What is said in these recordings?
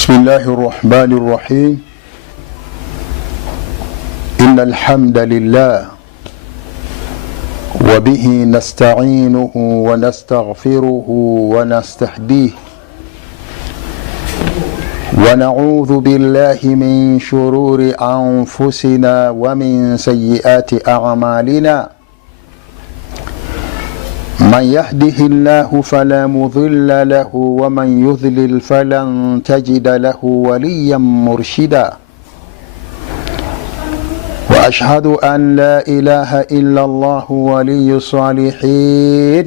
بسم الله الرحمن الرحيم. إن الحمد لله وبه نستعينه ونستغفره ونستهديه ونعوذ بالله من شرور أنفسنا ومن سيئات أعمالنا. من يهده الله فلا مضل له ومن يضلل فلن تجد له وليا مرشدا. وأشهد أن لا إله إلا الله ولي الصالحين.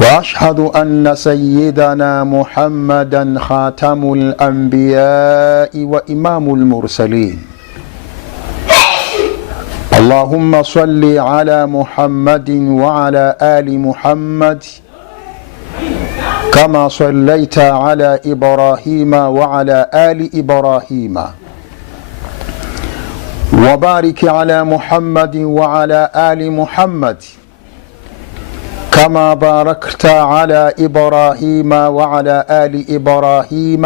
وأشهد أن سيدنا محمدا خاتم الأنبياء وإمام المرسلين. اللهم صل على محمد وعلى آل محمد كما صليت على إبراهيم وعلى آل إبراهيم وبارك على محمد وعلى آل محمد كما باركت على إبراهيم وعلى آل إبراهيم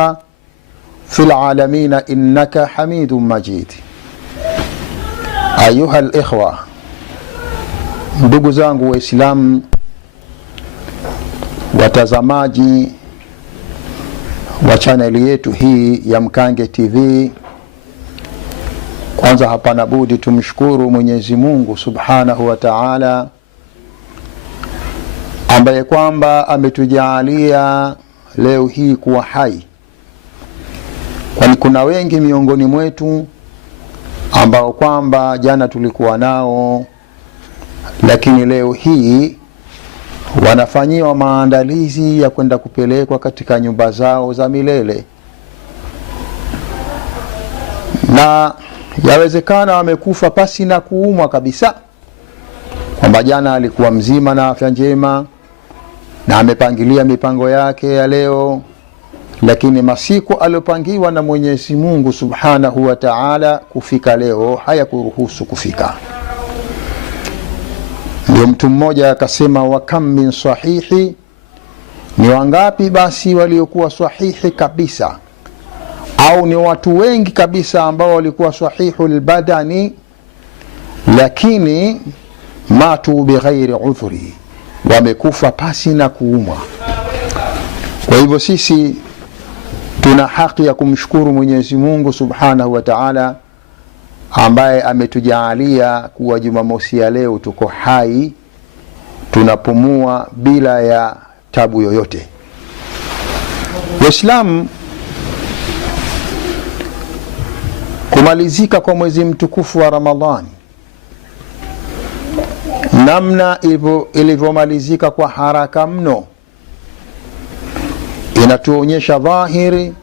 في العالمين إنك حميد مجيد. Ayuha al-ikhwa, ndugu zangu Waislamu, watazamaji wa chaneli yetu hii ya Mkange TV, kwanza hapana budi tumshukuru Mwenyezi Mungu Subhanahu wa Ta'ala ambaye kwamba ametujalia leo hii kuwa hai, kwani kuna wengi miongoni mwetu ambao kwamba jana tulikuwa nao, lakini leo hii wanafanyiwa maandalizi ya kwenda kupelekwa katika nyumba zao za milele, na yawezekana wamekufa pasi na kuumwa kabisa, kwamba jana alikuwa mzima na afya njema na amepangilia mipango yake ya leo, lakini masiku aliopangiwa na Mwenyezi Mungu Subhanahu wa Ta'ala kufika leo hayakuruhusu kufika. Ndio mtu mmoja akasema, wa kam min sahihi, ni wangapi basi waliokuwa sahihi kabisa, au ni watu wengi kabisa ambao walikuwa sahihul badani lakini matu bighairi udhuri, wamekufa pasi na kuumwa. Kwa hivyo sisi tuna haki ya kumshukuru Mwenyezi Mungu Subhanahu wa Ta'ala ambaye ametujalia kuwa Jumamosi ya leo tuko hai, tunapumua bila ya tabu yoyote. Waislamu, kumalizika kwa mwezi mtukufu wa Ramadhani, namna ilivyomalizika kwa haraka mno, inatuonyesha dhahiri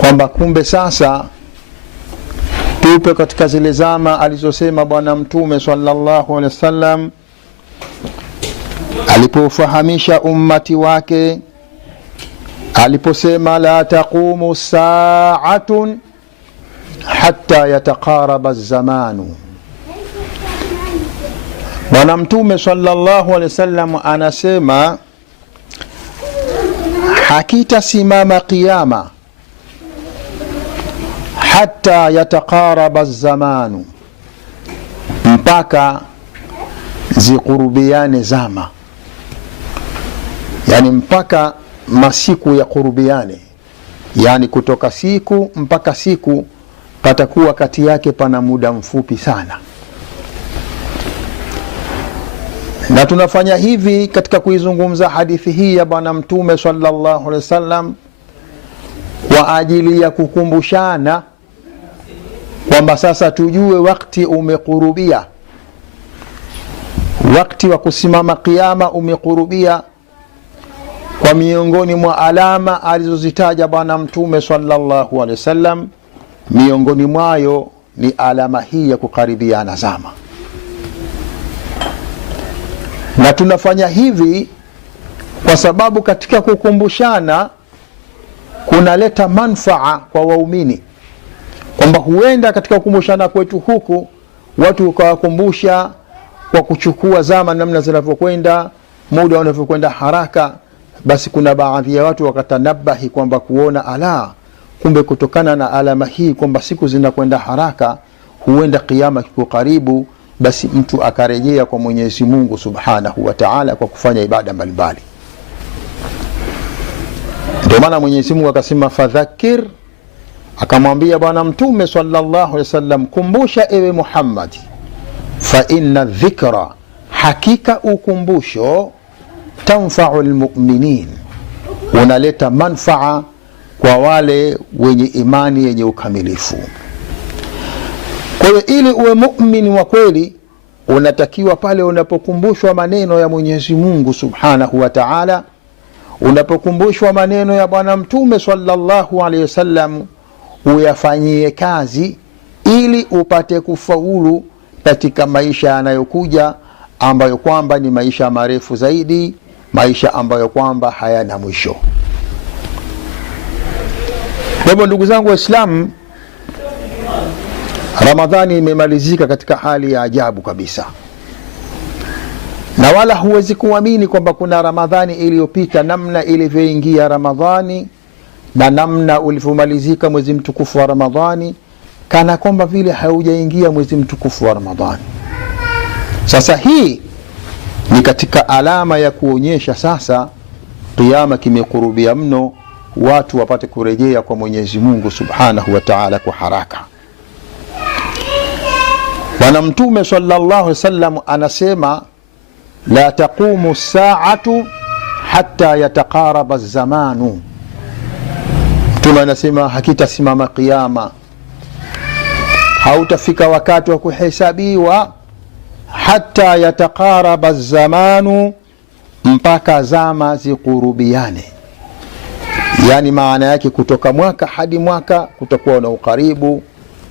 kwamba kumbe sasa tupe katika zile zama alizosema Bwana Mtume sallallahu alaihi wasallam alipofahamisha ummati wake, aliposema la taqumu sa'atun hatta yataqaraba az-zamanu. Bwana Mtume sallallahu alaihi wasallam anasema hakita simama qiyama hatta yataqaraba az-zamanu, mpaka zikurubiane zama, yani mpaka masiku ya kurubiane, yani kutoka siku mpaka siku patakuwa kati yake pana muda mfupi sana. Na tunafanya hivi katika kuizungumza hadithi hii ya Bwana Mtume sallallahu alaihi wasallam kwa ajili ya kukumbushana kwamba sasa tujue wakati umekurubia, wakati wa kusimama kiyama umekurubia. Kwa miongoni mwa alama alizozitaja Bwana Mtume sallallahu alaihi wasallam, miongoni mwayo ni alama hii ya kukaribiana zama. Na tunafanya hivi kwa sababu katika kukumbushana kunaleta manfaa kwa waumini, kwamba huenda katika kukumbushana kwetu huku watu ukawakumbusha kwa kuchukua zama namna zinavyokwenda, muda unavyokwenda haraka, basi kuna baadhi ya watu wakatanabahi kwamba kuona ala, kumbe kutokana na alama hii kwamba siku zinakwenda haraka, huenda kiyama kiko karibu, basi mtu akarejea kwa Mwenyezi Mungu Subhanahu wa Ta'ala kwa kufanya ibada mbalimbali. Ndio maana Mwenyezi Mungu akasema fadhakir, akamwambia bwana mtume sallallahu alaihi wasallam, kumbusha ewe Muhammad, fa inna dhikra, hakika ukumbusho, tanfa'u almu'minin, unaleta manfaa kwa wale wenye imani yenye ukamilifu. Kwa hiyo ili uwe muumini wa kweli, unatakiwa pale unapokumbushwa maneno ya Mwenyezi Mungu Subhanahu wa Ta'ala, unapokumbushwa maneno ya bwana mtume sallallahu alaihi wasallam, uyafanyie kazi ili upate kufaulu katika maisha yanayokuja, ambayo kwamba ni maisha marefu zaidi, maisha ambayo kwamba hayana mwisho. Kwa hivyo ndugu zangu Waislamu, Ramadhani imemalizika katika hali ya ajabu kabisa, na wala huwezi kuamini kwamba kuna Ramadhani iliyopita, namna ilivyoingia Ramadhani na namna ulivyomalizika mwezi mtukufu wa Ramadhani, kana kwamba vile haujaingia mwezi mtukufu wa Ramadhani. Sasa hii ni katika alama ya kuonyesha sasa kiyama kimekurubia mno, watu wapate kurejea kwa Mwenyezi Mungu Subhanahu wa Ta'ala kwa haraka. Bwana mtume sallallahu alaihi wasallam anasema la taqumu saatu hatta yataqaraba az-zamanu. Mtume anasema hakitasimama kiyama, hautafika wakati wa kuhesabiwa, hatta yataqaraba az-zamanu, mpaka zama zikurubiane. Yani maana yake kutoka mwaka hadi mwaka kutakuwa na ukaribu,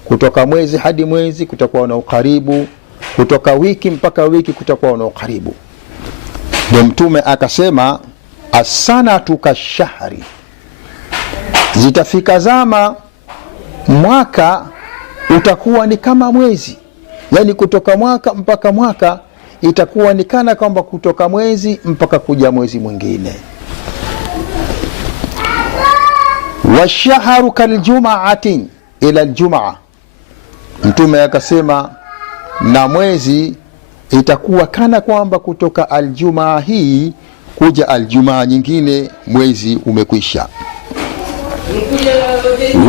kutoka mwezi hadi mwezi kutakuwa na ukaribu, kutoka wiki mpaka wiki kutakuwa na ukaribu. Ndio mtume akasema as-sanatu kashahri, zitafika zama mwaka utakuwa ni kama mwezi. Yani kutoka mwaka mpaka mwaka itakuwa ni kana kwamba kutoka mwezi mpaka kuja mwezi mwingine. Washahru kaljum'atin ila aljumaa, mtume akasema na mwezi itakuwa kana kwamba kutoka aljumaa hii kuja aljumaa nyingine mwezi umekwisha.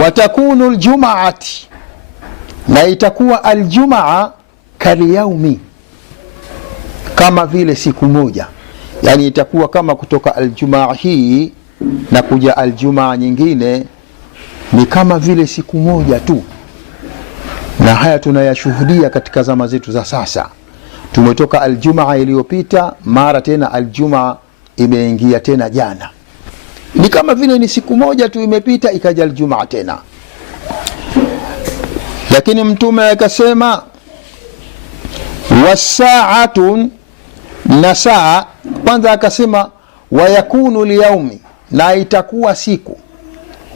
Watakunu aljumaati, na itakuwa aljumaa kalyaumi, kama vile siku moja. Yani itakuwa kama kutoka aljumaa hii na kuja aljumaa nyingine ni kama vile siku moja tu. Na haya tunayashuhudia katika zama zetu za sasa. Tumetoka aljumaa iliyopita, mara tena aljumaa imeingia tena jana, ni kama vile ni siku moja tu imepita ikaja aljumaa tena. Lakini mtume akasema wasaatun, na saa kwanza akasema wayakunu liyaumi, na itakuwa siku,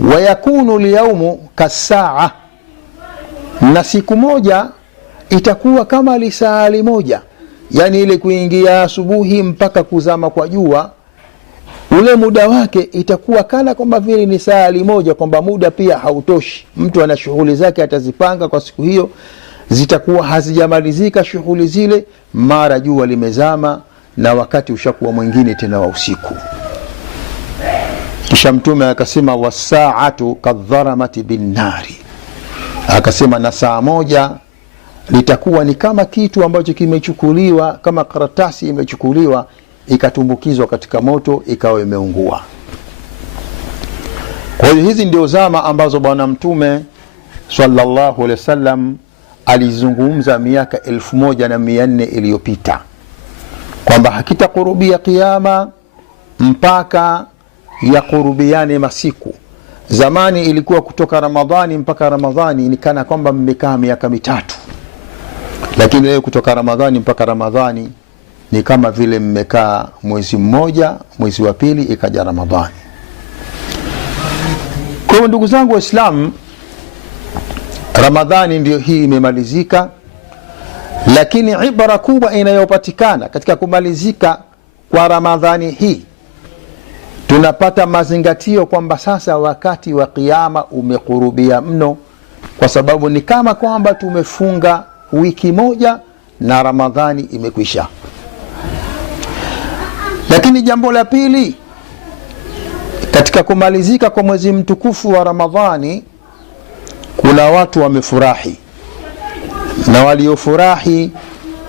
wayakunu liyaumu kasaa, na siku moja itakuwa kama lisaa moja. Yani ile kuingia asubuhi mpaka kuzama kwa jua, ule muda wake itakuwa kana kwamba vile ni saa moja, kwamba muda pia hautoshi. Mtu ana shughuli zake atazipanga kwa siku hiyo, zitakuwa hazijamalizika shughuli zile, mara jua limezama na wakati ushakuwa mwingine tena wa usiku. Kisha mtume akasema wasaatu kadharamati bin nari, akasema na saa moja litakuwa ni kama kitu ambacho kimechukuliwa, kama karatasi imechukuliwa ikatumbukizwa katika moto ikawa imeungua. Kwa hiyo hizi ndio zama ambazo bwana mtume sallallahu alaihi wasallam alizungumza miaka 1400 iliyopita, kwamba hakitakurubia kiyama mpaka yakurubiane masiku. Zamani ilikuwa kutoka Ramadhani mpaka Ramadhani ni kana kwamba mmekaa miaka mitatu, lakini leo kutoka Ramadhani mpaka Ramadhani ni kama vile mmekaa mwezi mmoja, mwezi wa pili ikaja Ramadhani. Kwa hiyo ndugu zangu Waislamu, Ramadhani ndio hii imemalizika, lakini ibara kubwa inayopatikana katika kumalizika kwa Ramadhani hii tunapata mazingatio kwamba sasa wakati wa kiyama umekurubia mno, kwa sababu ni kama kwamba tumefunga wiki moja na Ramadhani imekwisha. Lakini jambo la pili, katika kumalizika kwa mwezi mtukufu wa Ramadhani, kuna watu wamefurahi, na waliofurahi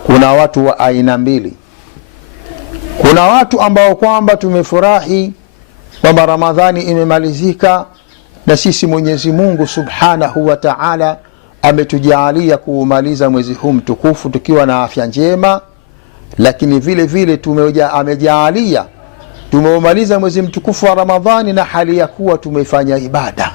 kuna watu wa aina mbili. Kuna watu ambao kwamba tumefurahi kwamba Ramadhani imemalizika, na sisi Mwenyezi Mungu Subhanahu wa Ta'ala ametujalia kuumaliza mwezi huu mtukufu tukiwa na afya njema, lakini vile vile amejalia tumeumaliza mwezi mtukufu wa Ramadhani na hali ya kuwa tumefanya ibada.